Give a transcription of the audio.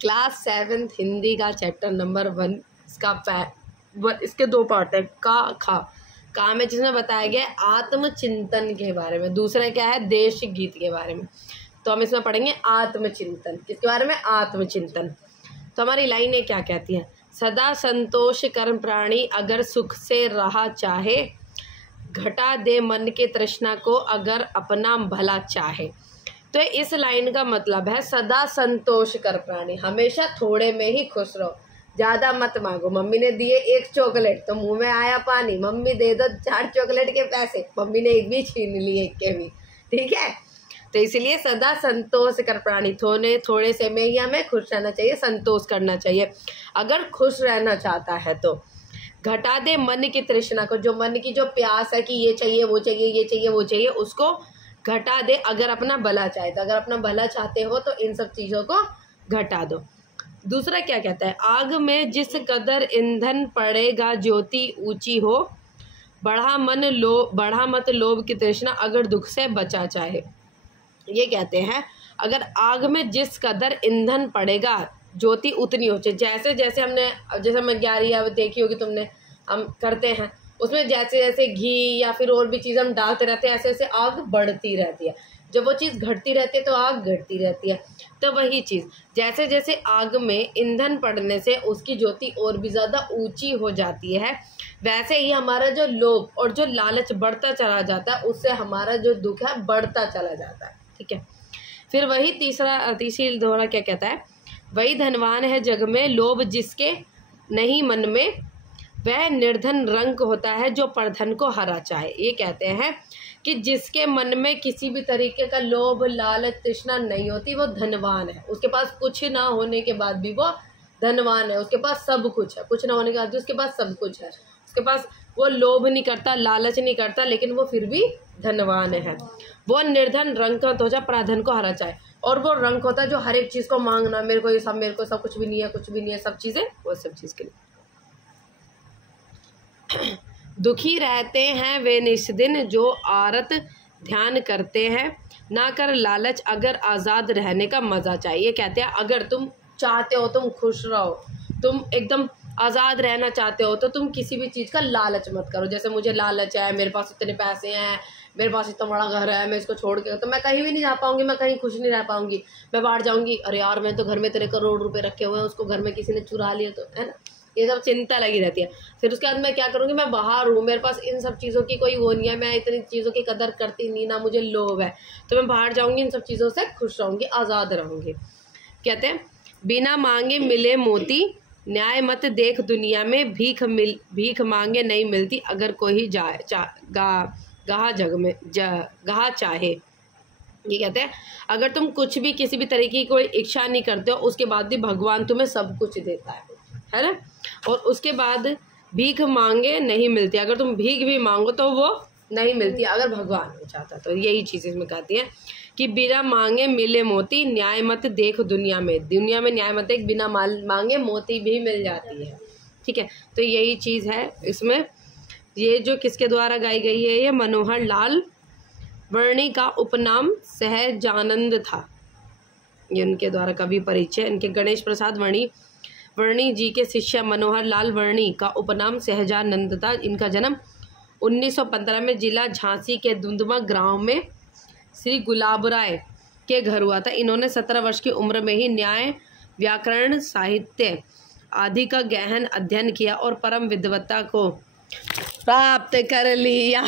Class 7 Hindi का chapter number 1। इसके 2 part है, का में जिसमें बताया गया आत्मचिंतन के बारे में, दूसरा क्या है देश गीत के बारे में। तो हम इसमें पढ़ेंगे आत्मचिंतन। किसके बारे में? आत्मचिंतन। तो हमारी लाइनें क्या कहती हैं? सदा संतोष कर्म प्राणी अगर सुख से रहा चाहे, घटा दे मन के तृष्णा को अगर अपना भला चाहे। तो इस लाइन का मतलब है सदा संतोष कर प्राणी, हमेशा थोड़े में ही खुश रहो, ज़्यादा मत मांगो। मम्मी ने दिए 1 चॉकलेट तो मुंह में आया पानी, मम्मी दे दो 4 चॉकलेट के पैसे, मम्मी ने 1 भी छीन ली, 1 के भी, ठीक है। तो इसलिए सदा संतोष कर प्राणी, थोड़े से में ही हमें खुश रहना चाहिए, संतोष करना चाहिए। अगर खुश रहना चाहता है तो घटा दे मन की तृष्णा को, जो मन की जो प्यास है कि ये चाहिए वो चाहिए ये चाहिए वो चाहिए, उसको घटा दे अगर अपना भला चाहे। तो अगर अपना भला चाहते हो तो इन सब चीज़ों को घटा दो। दूसरा क्या कहता है? आग में जिस कदर ईंधन पड़ेगा ज्योति ऊंची हो, बढ़ा मत लोभ की तृष्णा अगर दुख से बचा चाहे। ये कहते हैं अगर आग में जिस कदर ईंधन पड़ेगा ज्योति उतनी हो चाहिए। जैसे जैसे हमने 11 देखी होगी तुमने, हम करते हैं उसमें जैसे जैसे घी या फिर और भी चीज़ हम डालते रहते हैं, ऐसे ऐसे आग बढ़ती रहती है। जब वो चीज़ घटती रहती है तो आग घटती रहती है। तो वही चीज़ जैसे जैसे आग में ईंधन पड़ने से उसकी ज्योति और भी ज़्यादा ऊंची हो जाती है, वैसे ही हमारा जो लोभ और जो लालच बढ़ता चला जाता है, उससे हमारा जो दुख है बढ़ता चला जाता है, ठीक है। फिर वही तीसरी दोहरा क्या कहता है? वही धनवान है जग में लोभ जिसके नहीं मन में, वह निर्धन रंक होता है जो परधन को हरा चाहे। ये कहते हैं कि जिसके मन में किसी भी तरीके का लोभ लालच तृष्णा नहीं होती वो धनवान है। उसके पास कुछ ना होने के बाद भी वो धनवान है, उसके पास सब कुछ है, कुछ ना होने के बाद भी उसके पास सब कुछ है। उसके पास वो लोभ नहीं करता लालच नहीं करता, लेकिन वो फिर भी धनवान है। वो निर्धन रंक हो जा प्राधन को हरा चाहे। और वो रंक होता है जो हर एक चीज़ को मांगना, मेरे को सब कुछ भी नहीं है, कुछ भी नहीं है, सब चीज़ें वो सब चीज़ के लिए। दुखी रहते हैं वे निस्दिन जो आरत ध्यान करते हैं, ना कर लालच अगर आज़ाद रहने का मज़ा चाहिए। कहते हैं अगर तुम चाहते हो तुम खुश रहो, तुम एकदम आज़ाद रहना चाहते हो तो तुम किसी भी चीज़ का लालच मत करो। जैसे मुझे लालच है, मेरे पास इतने पैसे हैं, मेरे पास इतना बड़ा घर है, मैं इसको छोड़ के तो मैं कहीं भी नहीं जा पाऊंगी, मैं कहीं खुश नहीं रह पाऊंगी। मैं बाहर जाऊंगी, अरे यार मैं तो घर में तेरे करोड़ रुपए रखे हुए हैं, उसको घर में किसी ने चुरा लिया तो, है ना, ये सब चिंता लगी रहती है। फिर उसके बाद मैं क्या करूँगी? मैं बाहर हूँ, मेरे पास इन सब चीज़ों की कोई वो नहीं है, मैं इतनी चीज़ों की कदर करती नहीं, ना मुझे लोभ है, तो मैं बाहर जाऊँगी, इन सब चीज़ों से खुश रहूँगी, आज़ाद रहूँगी। कहते हैं बिना मांगे मिले मोती, न्याय मत देख दुनिया में, भीख मांगे नहीं मिलती अगर कोई गहा चाहे। ये कहते हैं अगर तुम कुछ भी किसी भी तरीके की कोई इच्छा नहीं करते हो, उसके बाद भी भगवान तुम्हें सब कुछ देता है ना। और उसके बाद भीख मांगे नहीं मिलती, अगर तुम भीख भी मांगो तो वो नहीं मिलती अगर भगवान नहीं चाहता। तो यही चीज़ इसमें कहती है कि बिना मांगे मिले मोती, न्याय मत देख दुनिया में न्याय मत देख, बिना मांगे मोती भी मिल जाती है, ठीक है। तो यही चीज़ है इसमें। ये जो किसके द्वारा गाई गई है? ये मनोहर लाल वर्णी का उपनाम सहजानंद था, ये उनके द्वारा कवि परिचय। इनके गणेश प्रसाद वर्णी जी के शिष्य मनोहर लाल वर्णी का उपनाम सहजानंद था। इनका जन्म 1915 में जिला झांसी के दुमदुमा गांव में श्री गुलाबराय के घर हुआ था। इन्होंने 17 वर्ष की उम्र में ही न्याय व्याकरण साहित्य आदि का गहन अध्ययन किया और परम विद्वत्ता को प्राप्त कर लिया।